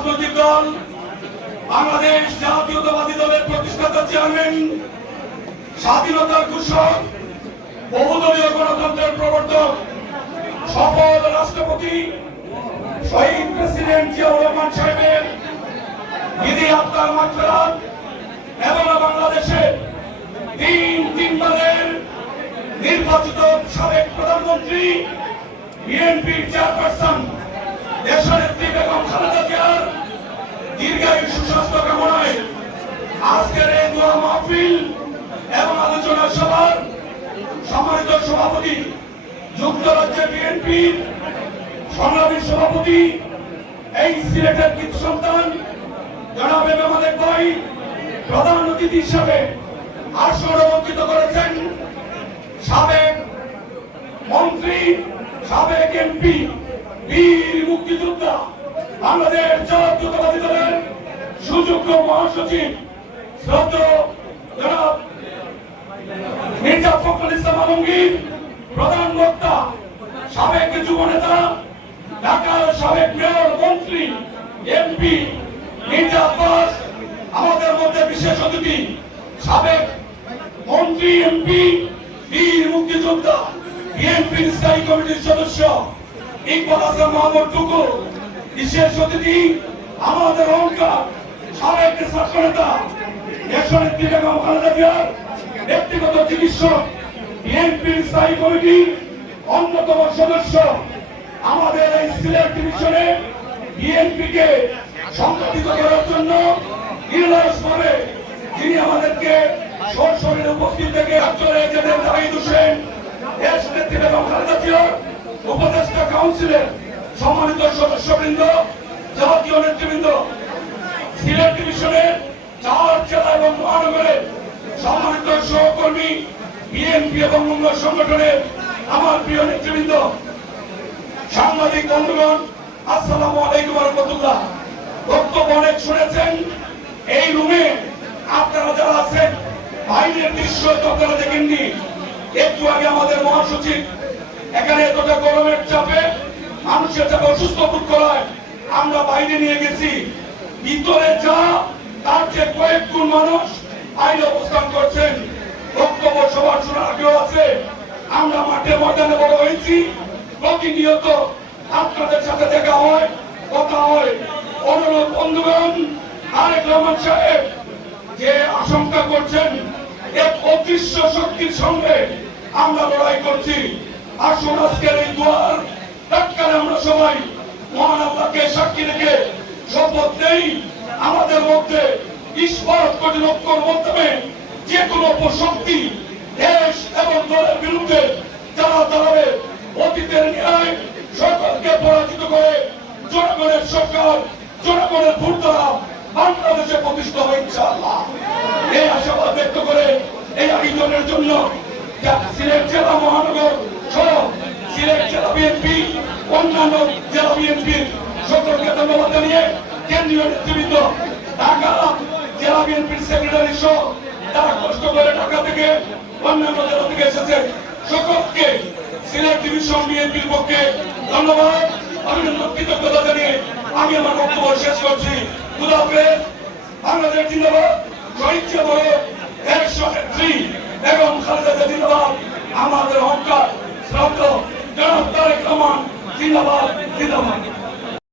রাজনৈতিক দল, বাংলাদেশ জাতীয়তাবাদী দলের প্রতিষ্ঠাতা চেয়ারম্যান, স্বাধীনতার ঘোষক, বহুদলীয় গণতন্ত্রের প্রবর্তক সফল রাষ্ট্রপতি, শহীদ প্রেসিডেন্ট জিয়াউর রহমান সাহেবের বিধি আত্মার মাঠফেরাত এবং বাংলাদেশের তিন তিন তিনবারের নির্বাচিত সাবেক প্রধানমন্ত্রী, বিএনপির চেয়ারপারসন, দেশনেত্রী বেগম খালেদা দীর্ঘায়ু সুস্বাস্থ্য কামনায় আজকের এই দোয়া মাহফিল এবং আলোচনা সভার সম্মানিত সভাপতি যুক্তরাজ্যে বিএনপির সংগ্রামী সভাপতি, এই সিলেটের সন্তান, জনাব আলেক ভাই, প্রধান অতিথি হিসাবে আসন অলঙ্কিত করেছেন সাবেক মন্ত্রী, সাবেক এমপি, বীর মুক্তিযোদ্ধা, বাংলাদেশ জাতীয়তাবাদী দলের সুযোগ্য মহাসচিব শ্রদ্ধ মির্জা ফখরুল ইসলাম আলমগীর প্রধান বক্তা, সাবেক যুব নেতা ঢাকার সাবেক মেয়র, মন্ত্রী, এমপি মির্জা আব্বাস আমাদের মধ্যে বিশেষ অতিথি, সাবেক মন্ত্রী, এমপি, বীর মুক্তিযোদ্ধা বিএনপির স্থায়ী কমিটির সদস্য, ইকবাল হাসান মাহমুদ টুকু, বিশেষ অতিথি, আমাদের অহংকার সাবেক ছাত্র নেতা দেশনেত্রী বেগম খালেদা জিয়ার ব্যক্তিগত চিকিৎসক, বিএনপির স্থায়ী কমিটির অন্যতম সদস্য আমাদের এই সিলেট ডিভিশনে বিএনপিকে সংগঠিত করার জন্য নির্লস ভাবে যিনি আমাদেরকে সরসরের উপস্থিত থেকে চলে যেতেন জাহিদ হোসেন, দেশ নেত্রী বেগম খালেদা উপদেষ্টা কাউন্সিলের সম্মানিত সদস্যবৃন্দ, জাতীয় নেতৃবৃন্দ সিলেট ডিভিশনের চার জেলা এবং মহানগরের সম্মানিত সহকর্মী, বিএনপি এবং অঙ্গ সংগঠনের আমার প্রিয় নেতৃবৃন্দ, সাংবাদিক বন্ধুগণ, আসসালামু আলাইকুম রহমতুল্লাহ। বক্তব্য অনেক শুনেছেন, এই রুমে আপনারা যারা আছেন, বাইরের দৃশ্য তো আপনারা দেখেননি। একটু আগে আমাদের মহাসচিব, এখানে এতটা গরমের চাপে মানুষের চাপে অসুস্থ বোধ করায় আমরা বাইরে নিয়ে গেছি। ভিতরে যা, তার যে কয়েক গুণ মানুষ বাইরে অবস্থান করছেন। বক্তব্য সবার শোনার আগ্রহ আছে। আমরা মাঠে ময়দানে বড় হয়েছি। প্রতিনিয়ত আপনাদের সাথে দেখা হয়, কথা হয়। অনুরোধ, বন্ধুগণ আরেক রহমান সাহেব যে আশঙ্কা করছেন, এক অদৃশ্য শক্তির সঙ্গে আমরা লড়াই করছি। আসুন আজকের এই দুয়ার ডাক্তারে আমরা সবাই মহান আল্লাহকে সাক্ষী রেখে শপথ নেই। আমাদের মধ্যে ইস্পাত কঠিন ঐক্যর মাধ্যমে যে কোনো শক্তি দেশ এবং দলের বিরুদ্ধে যারা দাঁড়াবে, অতীতের ন্যায় সরকারকে পরাজিত করে জনগণের সরকার, জনগণের ভোট দ্বারা বাংলাদেশে প্রতিষ্ঠা হবে ইনশাআল্লাহ। এই আশাবাদ ব্যক্ত করে এই আয়োজনের জন্য সিলেট জেলা, মহানগর সহ সিলেট জেলা বিএনপি, অন্যান্য জেলা বিএনপির সকলকে ধন্যবাদ জানিয়ে কেন্দ্রীয় নেতৃবৃন্দ, ঢাকা জেলা বিএনপির সেক্রেটারি সহ তারা কষ্ট করে ঢাকা থেকে, অন্যান্য জেলা থেকে এসেছে। সকলকে সিলেট ডিভিশন বিএনপির পক্ষে ধন্যবাদ। অভিনন্দন কৃতজ্ঞতা জানিয়ে আমি আমার বক্তব্য শেষ করছি। খুদাফেজ বাংলাদেশ জিন্দাবাদ, শহীদ বড় একশো নেত্রী এবং খালেদা জিন্দাবাদ, আমাদের অহংকার, শ্রদ্ধ, জনাব তারেক রহমান জিন্দাবাদ জিন্দাবাদ।